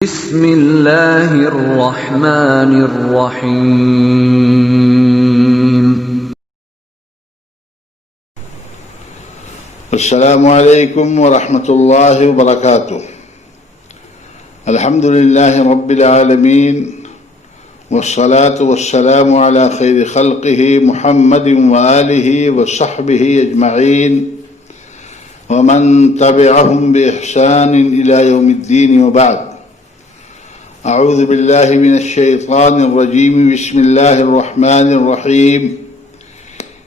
بسم اللہ الرحمن الرحیم۔ السلام علیکم ورحمۃ اللہ وبرکاتہ۔ الحمد للہ رب العالمین والصلاة والسلام علی خیر خلقہ محمد وآلہ وصحبہ اجمعین ومن تبعهم بإحسان إلى يوم الدین وبعد۔ اعوذ باللہ من الشیطان الرجیم، بسم اللہ الرحمن الرحیم۔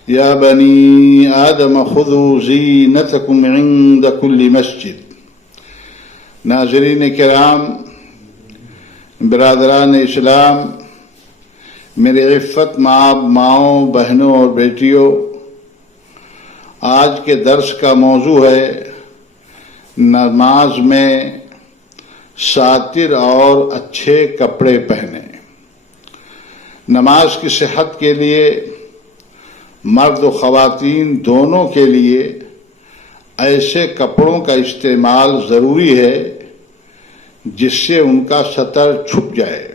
یا بنی آدم خذوا زینتکم عند کل مسجد۔ ناظرین کرام، برادران اسلام، میرے عفت مآب ماؤں، بہنوں اور بیٹیوں، آج کے درس کا موضوع ہے نماز میں ساتر اور اچھے کپڑے پہنے۔ نماز کی صحت کے لیے مرد و خواتین دونوں کے لیے ایسے کپڑوں کا استعمال ضروری ہے جس سے ان کا ستر چھپ جائے۔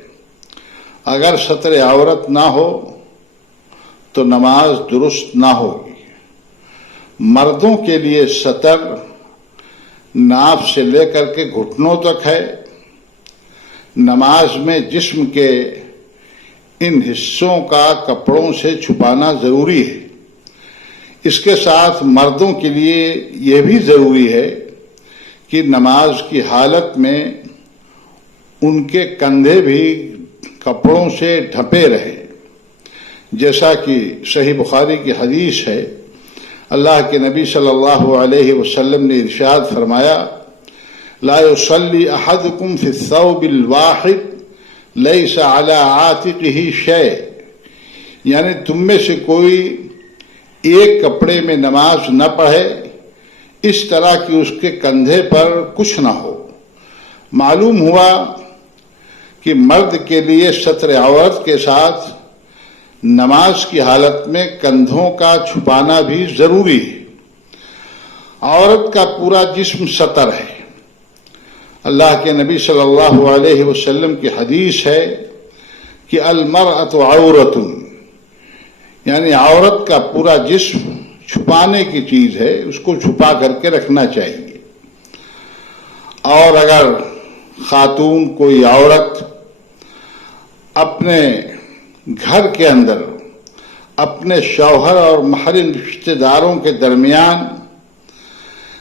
اگر ستر عورت نہ ہو تو نماز درست نہ ہوگی۔ مردوں کے لیے ستر ناف سے لے کر کے گھٹنوں تک ہے۔ نماز میں جسم کے ان حصوں کا کپڑوں سے چھپانا ضروری ہے۔ اس کے ساتھ مردوں کے لیے یہ بھی ضروری ہے کہ نماز کی حالت میں ان کے کندھے بھی کپڑوں سے ڈھپے رہے، جیسا کہ صحیح بخاری کی حدیث ہے۔ اللہ کے نبی صلی اللہ علیہ وسلم نے ارشاد فرمایا، لا يصلي احدكم في الثوب الواحد ليس على عاتقه شيء، یعنی تم میں سے کوئی ایک کپڑے میں نماز نہ پڑھے اس طرح کہ اس کے کندھے پر کچھ نہ ہو۔ معلوم ہوا کہ مرد کے لیے ستر عورت کے ساتھ نماز کی حالت میں کندھوں کا چھپانا بھی ضروری ہے۔ عورت کا پورا جسم ستر ہے۔ اللہ کے نبی صلی اللہ علیہ وسلم کی حدیث ہے کہ المرأۃ عورۃ، یعنی عورت کا پورا جسم چھپانے کی چیز ہے، اس کو چھپا کر کے رکھنا چاہیے۔ اور اگر خاتون کوئی عورت اپنے گھر کے اندر اپنے شوہر اور محرم رشتہ داروں کے درمیان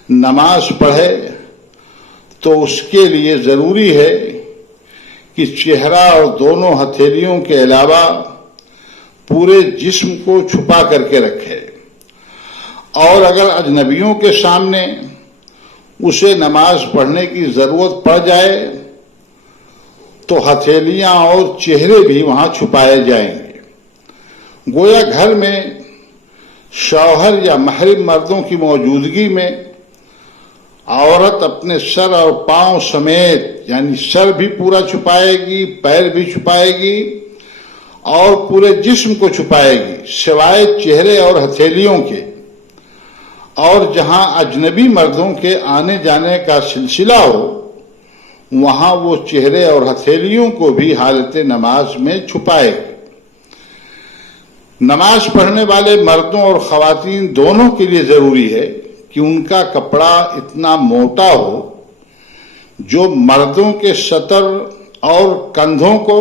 نماز پڑھے تو اس کے لیے ضروری ہے کہ چہرہ اور دونوں ہتھیلیوں کے علاوہ پورے جسم کو چھپا کر کے رکھے۔ اور اگر اجنبیوں کے سامنے اسے نماز پڑھنے کی ضرورت پڑ جائے تو ہتھیلیاں اور چہرے بھی وہاں چھپائے جائیں گے۔ گویا گھر میں شوہر یا محرم مردوں کی موجودگی میں عورت اپنے سر اور پاؤں سمیت، یعنی سر بھی پورا چھپائے گی، پیر بھی چھپائے گی اور پورے جسم کو چھپائے گی سوائے چہرے اور ہتھیلیوں کے۔ اور جہاں اجنبی مردوں کے آنے جانے کا سلسلہ ہو وہاں وہ چہرے اور ہتھیلیوں کو بھی حالت نماز میں چھپائے گی۔ نماز پڑھنے والے مردوں اور خواتین دونوں کے لیے ضروری ہے کہ ان کا کپڑا اتنا موٹا ہو جو مردوں کے ستر اور کندھوں کو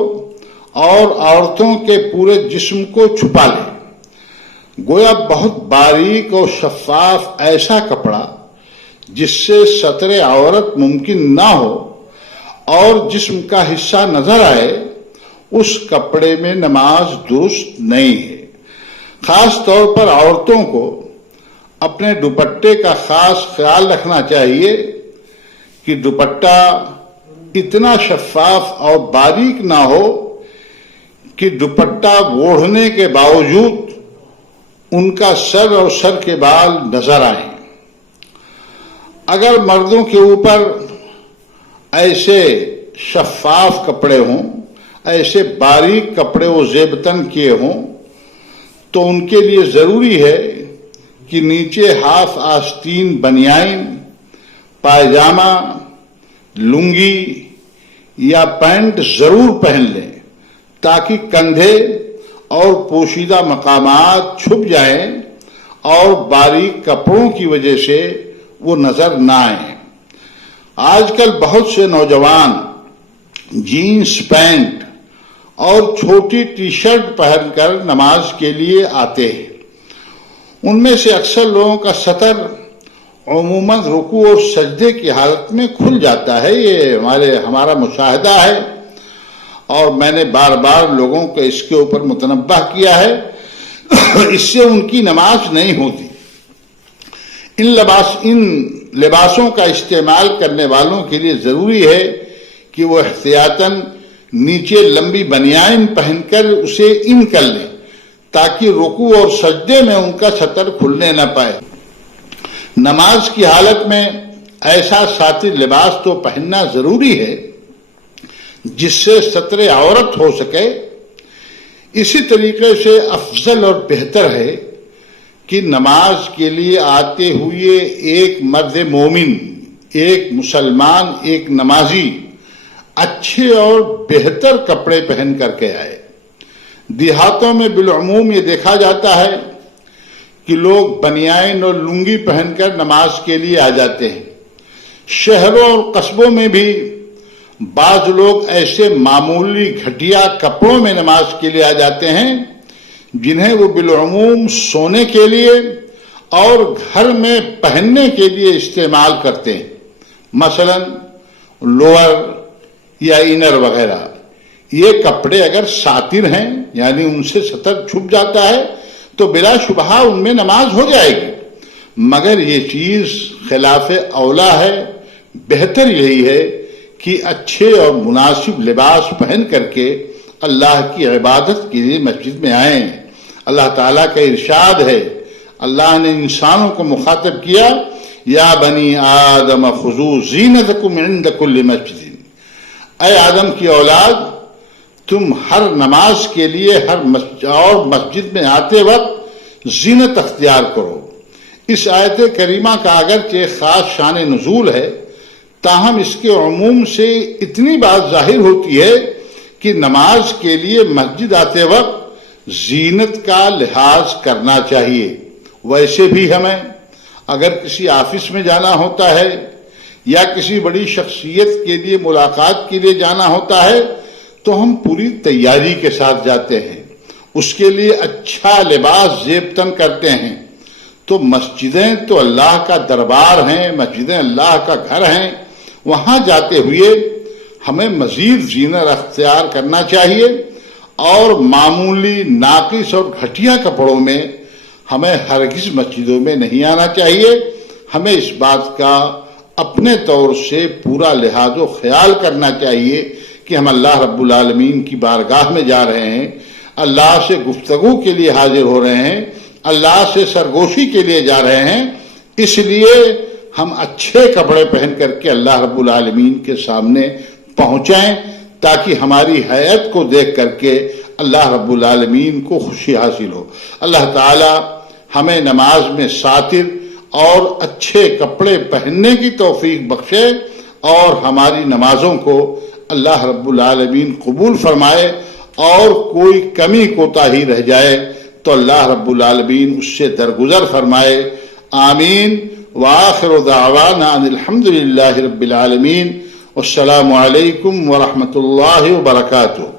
اور عورتوں کے پورے جسم کو چھپا لے۔ گویا بہت باریک اور شفاف ایسا کپڑا جس سے ستر عورت ممکن نہ ہو اور جسم کا حصہ نظر آئے، اس کپڑے میں نماز درست نہیں ہے۔ خاص طور پر عورتوں کو اپنے دوپٹے کا خاص خیال رکھنا چاہیے کہ دوپٹہ اتنا شفاف اور باریک نہ ہو کہ دوپٹہ اوڑھنے کے باوجود ان کا سر اور سر کے بال نظر آئیں۔ اگر مردوں کے اوپر ایسے شفاف کپڑے ہوں، ایسے باریک کپڑے وہ زیبتن کیے ہوں تو ان کے لیے ضروری ہے کہ نیچے ہاف آستین بنیان، پائجامہ، لنگی یا پینٹ ضرور پہن لیں تاکہ کندھے اور پوشیدہ مقامات چھپ جائیں اور باریک کپڑوں کی وجہ سے وہ نظر نہ آئیں۔ آج کل بہت سے نوجوان جینس پینٹ اور چھوٹی ٹی شرٹ پہن کر نماز کے لیے آتے ہیں۔ ان میں سے اکثر لوگوں کا سطر عموماً رکوع اور سجدے کی حالت میں کھل جاتا ہے، یہ ہمارا مشاہدہ ہے، اور میں نے بار بار لوگوں کو اس کے اوپر متنبہ کیا ہے۔ اس سے ان کی نماز نہیں ہوتی۔ ان لباسوں کا استعمال کرنے والوں کے لیے ضروری ہے کہ وہ احتیاطاً نیچے لمبی بنیان پہن کر اسے ان کر لیں تاکہ رکوع اور سجدے میں ان کا سطر کھلنے نہ پائے۔ نماز کی حالت میں ایسا ساتر لباس تو پہننا ضروری ہے جس سے ستر عورت ہو سکے۔ اسی طریقے سے افضل اور بہتر ہے کہ نماز کے لیے آتے ہوئے ایک مرد مومن، ایک مسلمان، ایک نمازی اچھے اور بہتر کپڑے پہن کر کے آئے۔ دیہاتوں میں بالعموم یہ دیکھا جاتا ہے کہ لوگ بنیان اور لنگی پہن کر نماز کے لیے آ جاتے ہیں۔ شہروں اور قصبوں میں بھی بعض لوگ ایسے معمولی گھٹیا کپڑوں میں نماز کے لیے آ جاتے ہیں جنہیں وہ بالعموم سونے کے لیے اور گھر میں پہننے کے لیے استعمال کرتے ہیں، مثلا لوور یا انر وغیرہ۔ یہ کپڑے اگر ساتر ہیں یعنی ان سے سطر چھپ جاتا ہے تو بلا شبہ ان میں نماز ہو جائے گی، مگر یہ چیز خلاف اولا ہے۔ بہتر یہی ہے کہ اچھے اور مناسب لباس پہن کر کے اللہ کی عبادت کے لیے مسجد میں آئیں۔ اللہ تعالیٰ کا ارشاد ہے، اللہ نے انسانوں کو مخاطب کیا، یا بنی آدم خذوا زینتکم عند کل مسجد، اے آدم کی اولاد تم ہر نماز کے لیے اور مسجد میں آتے وقت زینت اختیار کرو۔ اس آیت کریمہ کا اگرچہ ایک خاص شان نزول ہے، تاہم اس کے عموم سے اتنی بات ظاہر ہوتی ہے کہ نماز کے لیے مسجد آتے وقت زینت کا لحاظ کرنا چاہیے۔ ویسے بھی ہمیں اگر کسی آفس میں جانا ہوتا ہے یا کسی بڑی شخصیت کے لیے ملاقات کے لیے جانا ہوتا ہے تو ہم پوری تیاری کے ساتھ جاتے ہیں، اس کے لیے اچھا لباس زیب تن کرتے ہیں۔ تو مسجدیں تو اللہ کا دربار ہیں، مسجدیں اللہ کا گھر ہیں، وہاں جاتے ہوئے ہمیں مزید زینت اختیار کرنا چاہیے، اور معمولی ناقص اور گھٹیا کپڑوں میں ہمیں ہرگز مسجدوں میں نہیں آنا چاہیے۔ ہمیں اس بات کا اپنے طور سے پورا لحاظ و خیال کرنا چاہیے کہ ہم اللہ رب العالمین کی بارگاہ میں جا رہے ہیں، اللہ سے گفتگو کے لیے حاضر ہو رہے ہیں، اللہ سے سرگوشی کے لیے جا رہے ہیں، اس لیے ہم اچھے کپڑے پہن کر کے اللہ رب العالمین کے سامنے پہنچیں تاکہ ہماری حیات کو دیکھ کر کے اللہ رب العالمین کو خوشی حاصل ہو۔ اللہ تعالی ہمیں نماز میں ساتر اور اچھے کپڑے پہننے کی توفیق بخشے، اور ہماری نمازوں کو اللہ رب العالمین قبول فرمائے، اور کوئی کمی کوتاہی رہ جائے تو اللہ رب العالمین اس سے درگزر فرمائے۔ آمین۔ وآخر دعوانا ان الحمد للہ رب العالمین، والسلام علیکم ورحمۃ اللہ وبرکاتہ۔